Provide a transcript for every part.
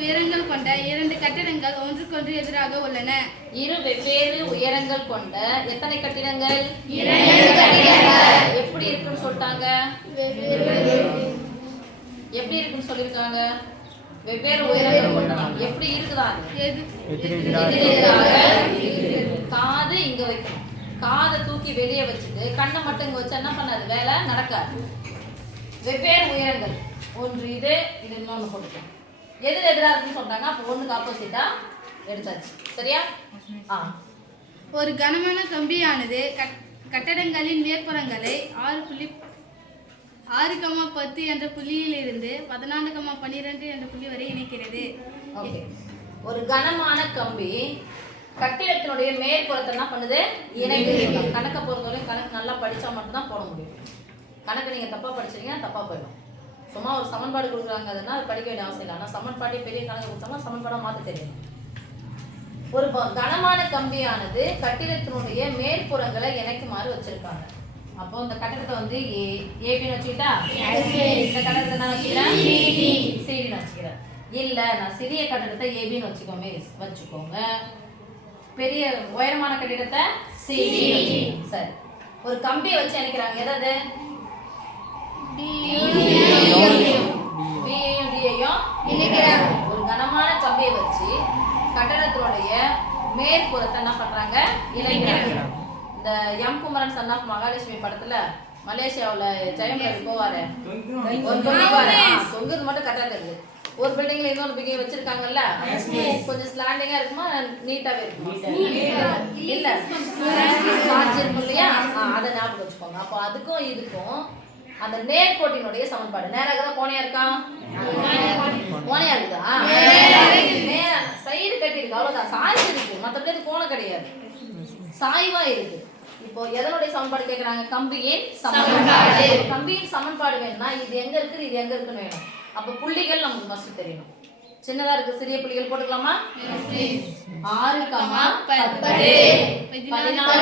உயரங்கள் கொண்ட இரண்டு கட்டிடங்கள் ஒன்றுக்கொன்று எதிராக உள்ளன. இரு வெவ்வேறு உயரங்கள் கொண்ட எத்தனை கட்டிடங்கள்? எப்படி இருக்குன்னு சொல்லிட்டாங்க. எப்படி இருக்குன்னு சொல்லியிருக்காங்க? வெவ்வேறு உயரங்கள் கொண்டதான் எப்படி இருக்குதா. காது இங்க வைக்கணும். காதை தூக்கி வெளியே வச்சுட்டு கண்ணை மட்டும் இங்க வச்சா என்ன பண்ணாது? வேலை நடக்காது. வெவ்வேறு உயரங்கள். ஒன்று இது இது இன்னொன்று போட்டுக்கலாம். எது எதிராக இருக்குன்னு சொல்றாங்க. அப்போ ஒண்ணுக்கு ஆப்போசிட்டா எடுத்தாச்சு. சரியா? ஆ. ஒரு கனமான கம்பியானது கட்- கட்டடங்களின் மேற்புறங்களை ஆறு புள்ளி ஆறு கமா பத்து என்ற புள்ளியிலிருந்து பதினான்கு கமா பன்னிரெண்டு என்ற புள்ளி வரை இணைக்கிறது. ஓகே. ஒரு கனமான கம்பி கட்டிடத்தினுடைய மேற்புறத்தை என்ன பண்ணுது. இணைக்கிறது கணக்கை பொறுத்தவரை கணக்கு நல்லா படிச்சா மட்டும்தான் போட முடியும். கணக்கு நீங்க தப்பா படிச்சீங்கன்னா தப்பா போயிடும். சும்மா ஒரு சமன்பாடு கொடுக்குறாங்க அதுன்னா அது படிக்க வேண்டிய அவசியம் இல்லை. ஆனால் சமன்பாட்டே பெரிய கணக்கு கொடுத்தாங்கன்னா சமன்பாடாக மாற்ற தெரியும். ஒரு கனமான கம்பியானது கட்டிடத்தினுடைய மேற்புறங்களை இணைக்குமாறு வச்சிருக்காங்க. அப்போ இந்த கட்டடத்தை வந்து ஏ ஏபின்னு வச்சுக்கிட்டா? இந்த கட்டடத்தை நான் வச்சுக்கிறேன். சிடின்னு வச்சுக்கிறேன். இல்ல நான் சிறிய கட்டடத்தை ஏபின்னு வச்சுக்கோங்க வச்சுக்கோங்க. பெரிய உயரமான கட்டிடத்தை சிடி சரி. ஒரு கம்பியை வச்சு இணைக்கிறாங்க. எதாவது இணைக்கிறாங்க ஒரு கனமான கம்பியை வச்சு கட்டடத்தினுடைய மேற்புறத்தை என்ன பண்றாங்க இணைக்கிறாங்க. இந்த M Kumaran son of Mahalakshmi படத்துல மலேசியாவுல ஜெயம் ரவி போவாரு. ஒரு தொங்குறது மட்டும் கரெக்டா தெரியுது ஒரு பில்டிங்ல இன்னொரு பில்டிங் வச்சிருக்காங்கல்ல? கொஞ்சம் ஸ்லாண்டிங்கா இருக்குமா? நீட்டாவே இருக்குமா? இல்ல. சார்ஜ் இருக்கும் இல்லையா? அதை ஞாபகம் வச்சுக்கோங்க. அப்போ அதுக்கும் இதுக்கும் அந்த நேர்கோட்டினுடைய சமன்பாடு. நேராக தான் கோணையா இருக்கா? கோணையா இருக்குதா? சைடு கட்டிருக்கு அவ்வளவுதான். சாய்வு இருக்கு. மத்தபடி அது கோணம் கிடையாது. சாய்வா இருக்கு. இப்போ எதனுடைய சமன்பாடு கேட்கறாங்க கம்பியின் சமன்பாடு. கம்பியின் சமன்பாடு வேணும்னா இது எங்க இருக்குது? இது எங்க இருக்குன்னு வேணும். அப்ப புள்ளிகள் நமக்கு ஃபர்ஸ்ட் தெரியணும் சின்னதா இருக்கு. சிறிய புள்ளிகள் போட்டுக்கலாமா? ஆறு கமா பத்து. பதினாறு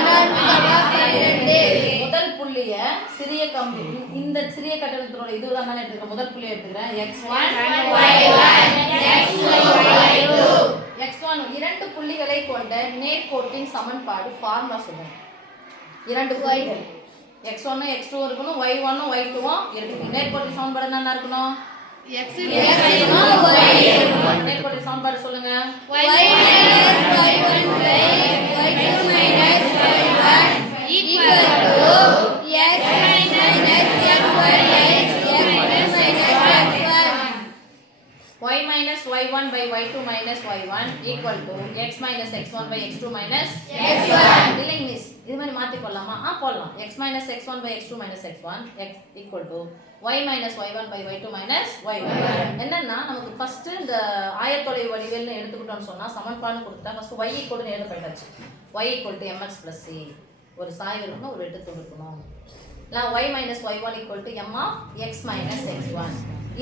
புள்ளிய சிறிய கம்பி. இந்த சிறிய கட்டணத்தினோட இதுதான் தானே எடுத்துக்கிறேன் முதல் புள்ளியை எடுத்துக்கிறேன். எக்ஸ் ஒன் எக்ஸ் ஒன் இரண்டு புள்ளிகளை கொண்ட நேர்கோட்டின் சமன்பாடு ஃபார்முலா சொல்லுங்க இரண்டு புள்ளிகள். எக்ஸ் ஒன்னு எக்ஸ் டூ இருக்கணும். ஒய் ஒன்னும் ஒய் டூவும் இருக்கணும். நேர்கோட்டின் சமன்பாடு என்ன இருக்கணும்? நேர்கோட்டின் சமன்பாடு சொல்லுங்க. Y y1 by y2 minus y1 equal to x minus x1 by x2 minus x1 இல்லைங்க மிஸ் இது மாதிரி மாத்தி போடலாமா ஆ போடலாம் x minus x1 by x2 minus x1 x equal to y minus y1 by y2 minus y1 என்னன்னா நமக்கு first இந்த ஆயத்தொலைவு வடிவியல்னு எடுத்துக்கிட்டோம்னு சொன்னா சமன்பாடு கொடுத்தா ஃபர்ஸ்ட் y equal to எழுத போயிட்டாச்சு y equal to mx plus c ஒரு சாய்வு இருக்கணும் ஒரு வெட்டு துண்டு இருக்கணும் இல்லை y minus y1 equal to m of x minus x1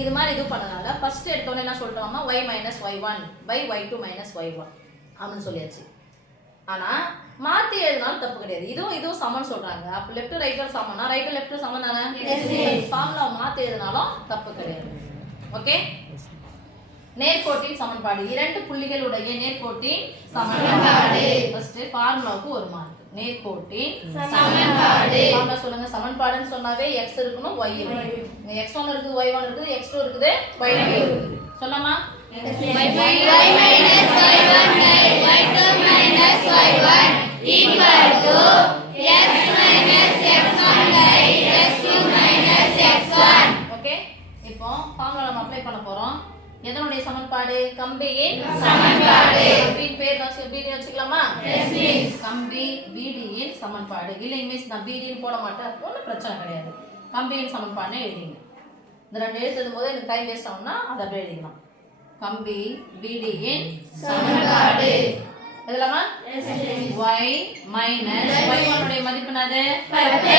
இது மாதிரி இது பண்ணனால ஃபர்ஸ்ட் எடுத்தோன்னே என்ன சொல்லிட்டோம்னா y minus y1 by y2 minus y1 அப்படின்னு சொல்லியாச்சு. ஆனா மாத்தி எழுதினாலும் தப்பு கிடையாது. இதுவும் இதுவும் சமன் சொல்றாங்க. அப்ப லெஃப்ட் ரைட்டும் சமனா ரைட் லெஃப்ட் சமன் தானே? ஃபார்முலா மாத்தி எழுதினாலும் தப்பு கிடையாது. ஓகே நேர்கோட்டின் சமன்பாடு. இரண்டு புள்ளிகளுடைய நேர்கோட்டின் சமன்பாடு. ஃபர்ஸ்ட் ஃபார்முலாவுக்கு ஒரு மார்க். நேர்கோட்டின் சமன்பாடு. ஃபார்முலா சொல்லுங்க. சமன்பாடுன்னு சொன்னாவே x இருக்கணும் y இருக்கணும். இங்க x1 இருக்குது y1 இருக்குது x2 இருக்குது y2 இருக்குது. சொல்லாமா ஓகே சமன்பாடு. வீட் பேர் வீடு வச்சுக்கலாமா? கம்பி வீடியின் சமன்பாடு. இல்லை இங்கிலீஷ் நான் வீடின்னு போட மாட்டேன். ஒன்றும் பிரச்சனை கிடையாது. கம்பியின் சமன்பாடுன்னு எழுதிங்க. இந்த ரெண்டு எழுத்து போது எனக்கு டைம் வேஸ்ட் ஆகும்னா அதை அப்படியே எழுதிக்கலாம். கம்பி வீடியின் சமன்பாடு. எதுலாமா y மைனஸ் y மதிப்பு என்னது? 10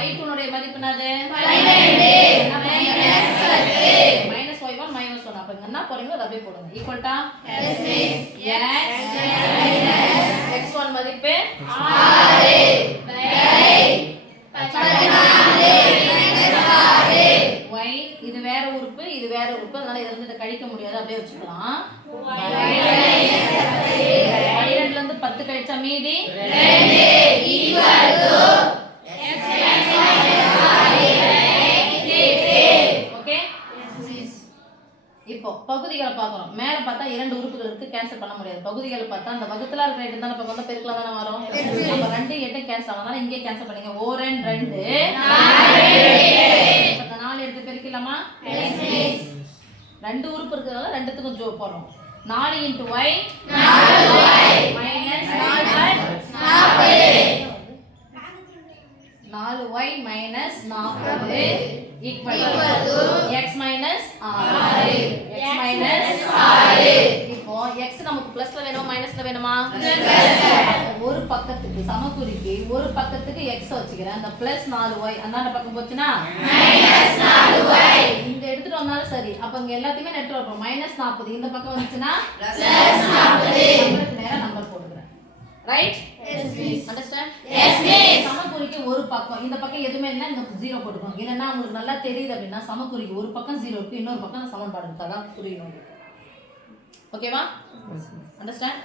y2 உடைய மதிப்பு என்னது? என்ன போறீங்களோ அதை அப்படியே போடுங்க. ஈக்குவல் டா எக்ஸ் ஒன் மதிப்பு ஒய் இது வேற உறுப்பு இது வேற உறுப்பு. அதனால இதை வந்து கழிக்க முடியாது. அப்படியே வச்சுக்கலாம். பன்னிரெண்டுல இருந்து பத்து கழிச்சா மீதி பகுதிகளை பார்க்குறோம் மேலே பார்த்தா இரண்டு உறுப்புகள் இருக்கு கேன்சல் பண்ண முடியாது. பகுதிகளை பார்த்தா அந்த வகுத்துல இருக்கிற எட்டு தானே இப்போ வந்து பெருக்கல தானே வரும்? அப்போ ரெண்டு எட்டு கேன்சல் ஆனாலும் இங்கே கேன்சல் பண்ணீங்க ஓரன் ரெண்டு. நாலு எடுத்து பெருக்கலாமா ரெண்டு. உறுப்பு இருக்கிறதால ரெண்டுத்துக்கும் ஜோ போடுறோம். நாலு இன்ட்டு ஒய் மைனஸ் நாலு. ஒய் மைனஸ் நாற்பது ஈக்குவல் எக்ஸ் மைனஸ் ஆறு. எக்ஸ் மைனஸ் ஆறு. இப்போ எக்ஸ் நமக்கு பிளஸ்ல வேணுமா மைனஸ்ல வேணுமா? ஒரு பக்கத்துக்கு சமக்குறிக்கு ஒரு பக்கத்துக்கு எக்ஸ் வச்சுக்கிறேன். அந்த பிளஸ் நாலு ஒய் அந்தாண்ட பக்கம் போச்சுன்னா? இங்க எடுத்துட்டு வந்தாலும் சரி. அப்ப இங்க எல்லாத்தையுமே நெட் வைப்போம். மைனஸ் நாற்பது இந்த பக்கம் வந்துச்சுன்னா? நம்பருக்கு நேரா நம்பர் போட்டுக்கிறேன் ரைட் அண்டர்ஸ்டாண்ட் சமக்குறிக்கு ஒரு பக்கம். இந்த பக்கம் எதுவுமே இல்லை இந்த ஜீரோ போட்டுக்கோங்க. இல்லைன்னா உங்களுக்கு நல்லா தெரியுது அப்படின்னா சமக்குறிக்கு ஒரு பக்கம் ஜீரோ இருக்கு இன்னொரு பக்கம் சமன்பாடு இருக்கு. அதான் புரியணும் உங்களுக்கு. ஓகேவா அண்டர்ஸ்டாண்ட்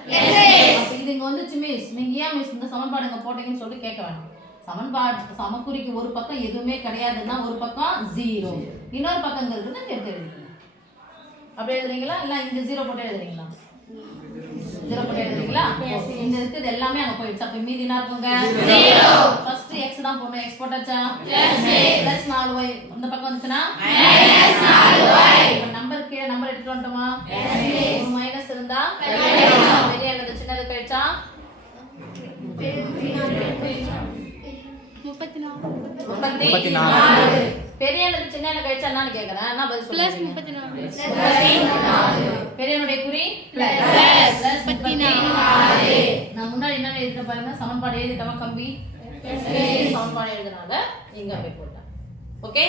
இது இங்க வந்துச்சு மிஸ் நீங்க ஏன் மிஸ் இந்த சமன்பாடு இங்க போட்டீங்கன்னு சொல்லிட்டு கேட்க வேண்டாம் சமன்பாடு சமக்குறிக்கு ஒரு பக்கம் எதுவுமே கிடையாதுன்னா ஒரு பக்கம் ஜீரோ இன்னொரு பக்கம் இங்க எடுத்து எழுதிக்கணும் அப்படி எழுதுறீங்களா? இல்ல இங்க ஜீரோ போட்டு எழுதுறீங்களா? ஜீரோ போட்டு இந்த இருக்குது எல்லாமே அங்க போயிடுச்சு. அப்ப மீதி என்ன இருக்குங்க? ஃபர்ஸ்ட் எக்ஸ் தான் போடணும். எக்ஸ் போட்டாச்சா? பிளஸ் நாலு ஒய் இந்த பக்கம் வந்துச்சுன்னா? நம்பர் கீழே நம்பர் எடுத்துட்டு வந்துட்டோமா? மைனஸ் இருந்தா? பெரிய அல்லது சின்னது போயிடுச்சா? முப்பத்தி நாலு. முப்பத்தி நாலு. பெரிய அல்லது சின்ன கழிச்சா என்னன்னு கேக்குறேன். என்ன பதில் பிளஸ் முப்பத்தி நாலு பெரியனுடைய குறி? பிளஸ் முப்பத்தி நாலு நான் முன்னாடி என்ன எழுதிட்ட பாருங்க? சமன்பாடு எழுதிட்டவா கம்பி? சமன்பாடு எழுதுனால இங்க அப்படியே போட்டேன். ஓகே